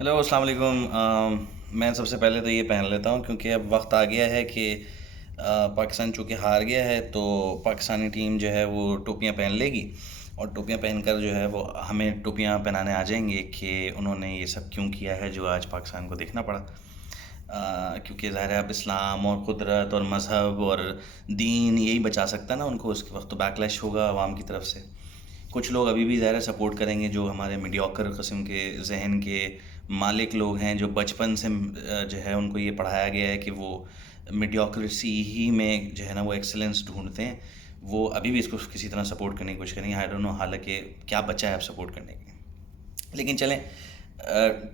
Hello अस्सलाम वालेकुम। मैं सबसे पहले तो ये पहन लेता हूँ क्योंकि अब वक्त आ गया है कि पाकिस्तान चूँकि हार गया है तो पाकिस्तानी टीम जो है वो टोपियाँ पहन लेगी और टोपियाँ पहनकर जो है वो हमें टोपियाँ पहनाने आ जाएंगे कि उन्होंने ये सब क्यों किया है जो आज पाकिस्तान को देखना पड़ा। क्योंकि ज़ाहिर है अब इस्लाम और कुदरत और मज़हब और दीन यही बचा सकता है ना उनको। उसके वक्त तो बैकलैश होगा आवाम की तरफ से। कुछ लोग अभी भी ज़ाहिर सपोर्ट करेंगे जो हमारे मीडियोकर किस्म के जहन के मालिक लोग हैं, जो बचपन से जो है उनको ये पढ़ाया गया है कि वो मीडियोक्रेसी ही में जो है ना वो एक्सेलेंस ढूंढते हैं। वो अभी भी इसको किसी तरह सपोर्ट करने की कोशिश करेंगे। आई डोंट नो हालांकि क्या बचा है अब सपोर्ट करने के लिए। लेकिन चलें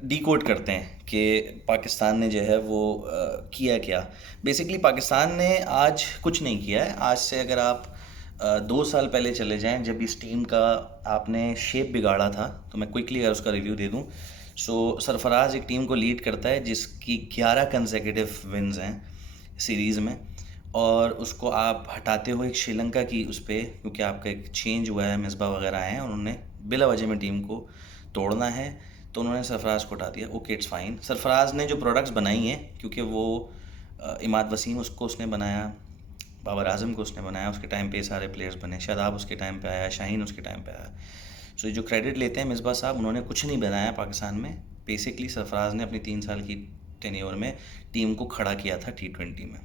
डी कोड करते हैं कि पाकिस्तान ने जो है वो किया क्या। बेसिकली पाकिस्तान ने आज कुछ नहीं किया है। आज से अगर आप 2 साल पहले चले जाएं जब इस टीम का आपने शेप बिगाड़ा था, तो मैं क्विकली अगर उसका रिव्यू दे दूं। सरफराज एक टीम को लीड करता है जिसकी 11 कंसेक्यूटिव विन्स हैं सीरीज़ में, और उसको आप हटाते हो एक श्रीलंका की उस पर, क्योंकि आपका एक चेंज हुआ है, मिसबा वगैरह आए हैं, उन्होंने बिला वजह में टीम को तोड़ना है तो उन्होंने सरफराज को हटा दिया। Okay, it's fine. सरफराज ने जो प्रोडक्ट्स बनाई हैं, क्योंकि वो इमाद वसीम उसको उसने बनाया, बाबर आजम को उसने बनाया, उसके टाइम पे सारे प्लेयर्स बने, शादाब उसके टाइम पे आया, शाहीन उसके टाइम पे आया। सो जो क्रेडिट लेते हैं मिसबा साहब, उन्होंने कुछ नहीं बनाया पाकिस्तान में। बेसिकली सरफराज ने अपनी 3 साल की टेन्योर में टीम को खड़ा किया था T20 में।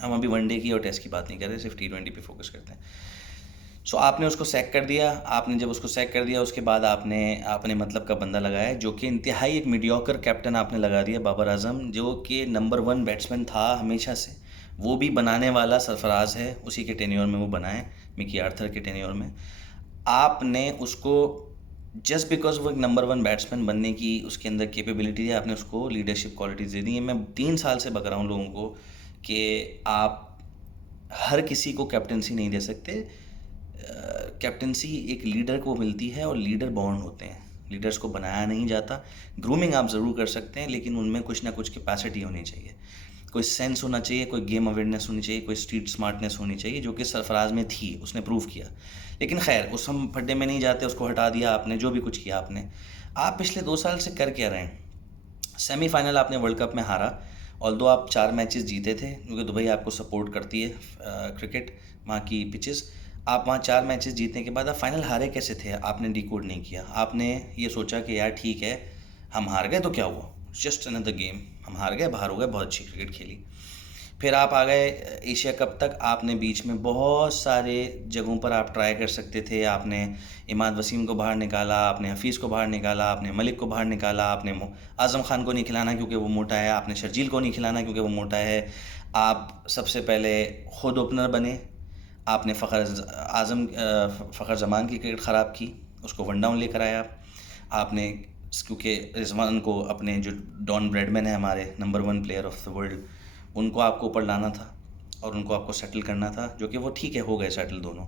हम अभी वनडे की और टेस्ट की बात नहीं कर रहे, सिर्फ T20 पे फोकस करते हैं। आपने उसको सैक कर दिया। आपने जब उसको सैक कर दिया उसके बाद आपने आपने मतलब का बंदा लगाया, जो कि इंतहाई एक मीडियोकर कैप्टन आपने लगा दिया, बाबर आजम, जो कि नंबर 1 बैट्समैन था हमेशा से। वो भी बनाने वाला सरफराज है, उसी के टेन्योर में वो बनाए, मिकी आर्थर के टेन्योर में। आपने उसको जस्ट बिकॉज वो एक नंबर 1 बैट्समैन बनने की उसके अंदर कैपेबिलिटी है, आपने उसको लीडरशिप क्वालिटीज़ दे दी है। मैं 3 साल से बता रहा हूँ लोगों को कि आप हर किसी को कैप्टनसी नहीं दे सकते। कैप्टनसी एक लीडर को मिलती है और लीडर बॉर्न होते हैं, लीडर्स को बनाया नहीं जाता। ग्रूमिंग आप ज़रूर कर सकते हैं, लेकिन उनमें कुछ ना कुछ कैपेसिटी होनी चाहिए, कोई सेंस होना चाहिए, कोई गेम अवेयरनेस होनी चाहिए, कोई स्ट्रीट स्मार्टनेस होनी चाहिए, जो कि सरफराज में थी, उसने प्रूव किया। लेकिन खैर उस हम फड्डे में नहीं जाते, उसको हटा दिया आपने, जो भी कुछ किया आपने। आप पिछले 2 साल से कर क्या रहे हैं? सेमीफाइनल आपने वर्ल्ड कप में हारा, ऑल्दो आप 4 मैचेस जीते थे, क्योंकि दुबई आपको सपोर्ट करती है क्रिकेट, वहाँ की पिचेस। आप वहाँ 4 मैचेस जीतने के बाद आप फाइनल हारे कैसे थे? आपने डिकोड नहीं किया। आपने ये सोचा कि यार ठीक है, हम हार गए तो क्या हुआ, जस्ट अनदर गेम, हम हार गए, बाहर हो गए, बहुत अच्छी क्रिकेट खेली। फिर आप आ गए एशिया कप तक। आपने बीच में बहुत सारे जगहों पर आप ट्राई कर सकते थे। आपने इमाद वसीम को बाहर निकाला, आपने हफीज़ को बाहर निकाला, आपने मलिक को बाहर निकाला, आपने आज़म खान को नहीं खिलाना क्योंकि वो मोटा है, आपने शर्जील को नहीं खिलाना क्योंकि वो मोटा है। आप सबसे पहले खुद ओपनर बने। आपने फ़खर जमान की क्रिकेट ख़राब की, उसको वन डाउन लेकर आया आपने, क्योंकि रिजवान को, अपने जो डॉन ब्रेडमैन है हमारे number 1 player of the world, उनको आपको ऊपर लाना था और उनको आपको सेटल करना था, जो कि वो ठीक है, हो गए सेटल दोनों।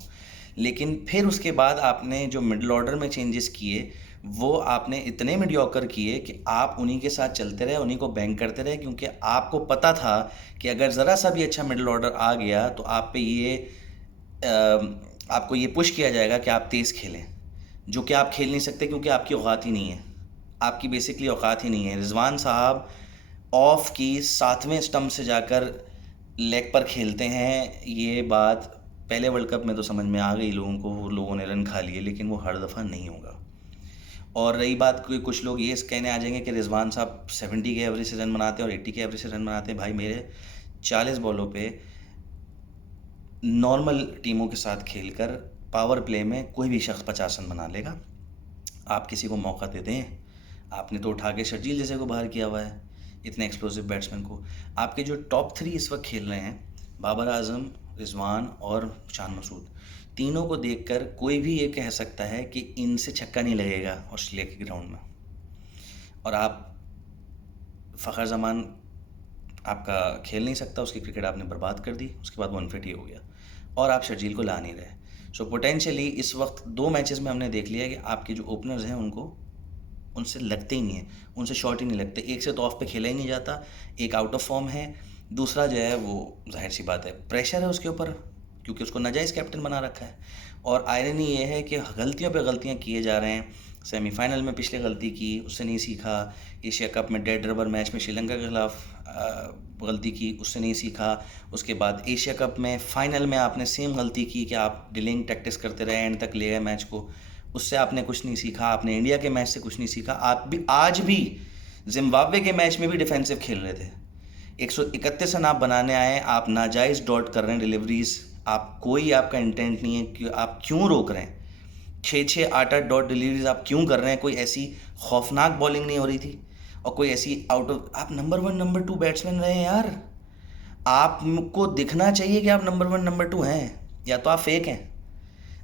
लेकिन फिर उसके बाद आपने जो मिडिल ऑर्डर में चेंजेस किए, वो आपने इतने मीडियोकर किए कि आप उन्हीं के साथ चलते रहे, उन्हीं को बैंक करते रहे, क्योंकि आपको पता था कि अगर ज़रा सा भी अच्छा मिडिल ऑर्डर आ गया तो आप पे ये आपको ये पुश किया जाएगा कि आप तेज़ खेलें, जो कि आप खेल नहीं सकते क्योंकि आपकी औकात ही नहीं है। आपकी बेसिकली औकात ही नहीं है। रिजवान साहब ऑफ की 7वें स्टंप से जाकर लेग पर खेलते हैं। ये बात पहले वर्ल्ड कप में तो समझ में आ गई लोगों को, लोगों ने रन खा लिए, लेकिन वो हर दफ़ा नहीं होगा। और रही बात, कोई कुछ लोग ये कहने आ जाएंगे कि रिजवान साहब 70 के एवरेज से रन बनाते हैं और 80 के एवरेज से रन बनाते हैं। भाई मेरे 40 बॉलों पे नॉर्मल टीमों के साथ खेलकर पावर प्ले में कोई भी शख्स 50 रन बना लेगा। आप किसी को मौका दे दें। आपने तो उठा के शर्जील जैसे को बाहर किया हुआ है, इतने एक्सप्लोसिव बैट्समैन को। आपके जो टॉप 3 इस वक्त खेल रहे हैं, बाबर आजम, रिजवान और शान मसूद, तीनों को देखकर कोई भी ये कह सकता है कि इनसे छक्का नहीं लगेगा ऑस्ट्रेलिया के ग्राउंड में। और आप फ़खर जमान आपका खेल नहीं सकता, उसकी क्रिकेट आपने बर्बाद कर दी, उसके बाद वो अनफिट ही हो गया, और आप शर्जील को ला नहीं रहे। पोटेंशियली इस वक्त 2 मैचेस में हमने देख लिया कि आपके जो ओपनर्स हैं उनको, उनसे लगते ही नहीं है, उनसे शॉट ही नहीं लगते। एक से तो ऑफ पे खेला ही नहीं जाता, एक आउट ऑफ फॉर्म है, दूसरा जो है वो जाहिर सी बात है प्रेशर है उसके ऊपर, क्योंकि उसको नाजायज़ कैप्टन बना रखा है। और आयरनी ये है कि गलतियों पे गलतियां किए जा रहे हैं। सेमीफाइनल में पिछले गलती की, उससे नहीं सीखा। एशिया कप में डेड रबर मैच में श्रीलंका के खिलाफ गलती की, उससे नहीं सीखा। उसके बाद एशिया कप में फ़ाइनल में आपने सेम गलती की कि आप डिलेइंग टैक्टिक्स करते रहे, एंड तक ले गए मैच को, उससे आपने कुछ नहीं सीखा। आपने इंडिया के मैच से कुछ नहीं सीखा। आप भी आज भी जिम्बाब्वे के मैच में भी डिफेंसिव खेल रहे थे। 131 रन आप बनाने आए, आप नाजायज़ डॉट कर रहे हैं डिलीवरीज, आप कोई आपका इंटेंट नहीं है कि आप क्यों रोक रहे हैं। 6-6 8-8 डॉट डिलीवरीज आप क्यों कर रहे हैं? कोई ऐसी खौफनाक बॉलिंग नहीं हो रही थी, और कोई ऐसी आउट ऑफ, आप नंबर 1 नंबर 2 बैट्समैन रहे हैं यार। आपको दिखना चाहिए कि आप नंबर 1 नंबर 2 हैं, या तो आप फेक हैं।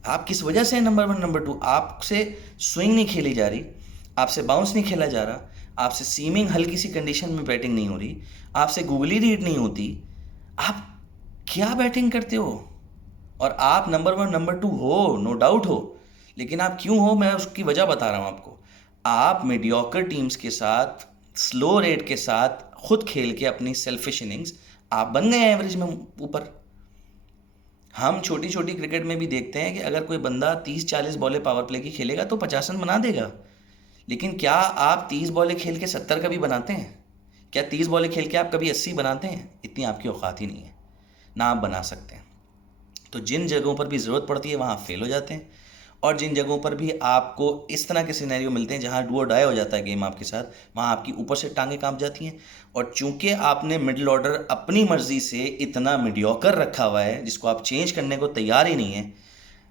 आप किस वजह से नंबर 1 नंबर 2? आपसे स्विंग नहीं खेली जा रही, आपसे बाउंस नहीं खेला जा रहा, आपसे सीमिंग हल्की सी कंडीशन में बैटिंग नहीं हो रही, आपसे गूगली रीड नहीं होती, आप क्या बैटिंग करते हो? और आप नंबर 1 नंबर 2 हो, नो डाउट हो, लेकिन आप क्यों हो, मैं उसकी वजह बता रहा हूँ आपको। आप मीडियोकर टीम्स के साथ, स्लो रेट के साथ खुद खेल के अपनी सेल्फिश इनिंग्स आप बन गए एवरेज में ऊपर। हम छोटी छोटी क्रिकेट में भी देखते हैं कि अगर कोई बंदा 30-40 बॉलें पावर प्ले की खेलेगा तो 50 रन बना देगा, लेकिन क्या आप 30 बॉलें खेल के 70 कभी बनाते हैं? क्या 30 बॉलें खेल के आप कभी 80 बनाते हैं? इतनी आपकी औकात ही नहीं है, ना आप बना सकते हैं। तो जिन जगहों पर भी ज़रूरत पड़ती है वहाँ फेल हो जाते हैं, और जिन जगहों पर भी आपको इस तरह के सिनेरियो मिलते हैं जहाँ डू और डाई हो जाता है गेम आपके साथ, वहाँ आपकी ऊपर से टांगें कांप जाती हैं। और चूंकि आपने मिडिल ऑर्डर अपनी मर्जी से इतना मीडियोकर रखा हुआ है जिसको आप चेंज करने को तैयार ही नहीं है,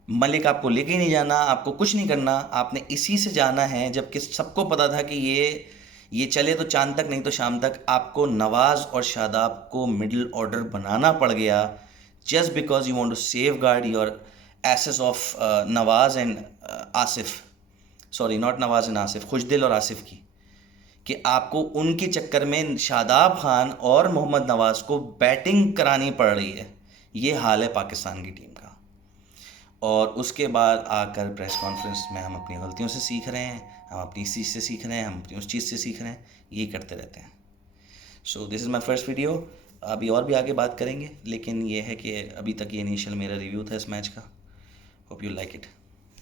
मलिक आपको लेके ही नहीं जाना, आपको कुछ नहीं करना, आपने इसी से जाना है, जबकि सबको पता था कि ये चले तो चांद तक, नहीं तो शाम तक। आपको नवाज़ और शादाब को मिडिल ऑर्डर बनाना पड़ गया just because you want to safeguard your assets of Nawaz and Asif, sorry not Nawaz and Asif, Khushdil और आसिफ की, कि आपको उनके चक्कर में शादाब खान और मोहम्मद नवाज़ को बैटिंग करानी पड़ रही है। ये हाल है पाकिस्तान की टीम का। और उसके बाद आकर प्रेस कॉन्फ्रेंस में हम अपनी गलतियों से सीख रहे हैं, हम अपनी इस चीज़ से सीख रहे हैं, हम अपनी उस चीज़ से सीख रहे हैं, यही करते रहते हैं। So this is my first video. अभी और भी आगे बात करेंगे, लेकिन ये है कि अभी तक ये इनिशियल मेरा रिव्यू था इस मैच का। Hope you like it.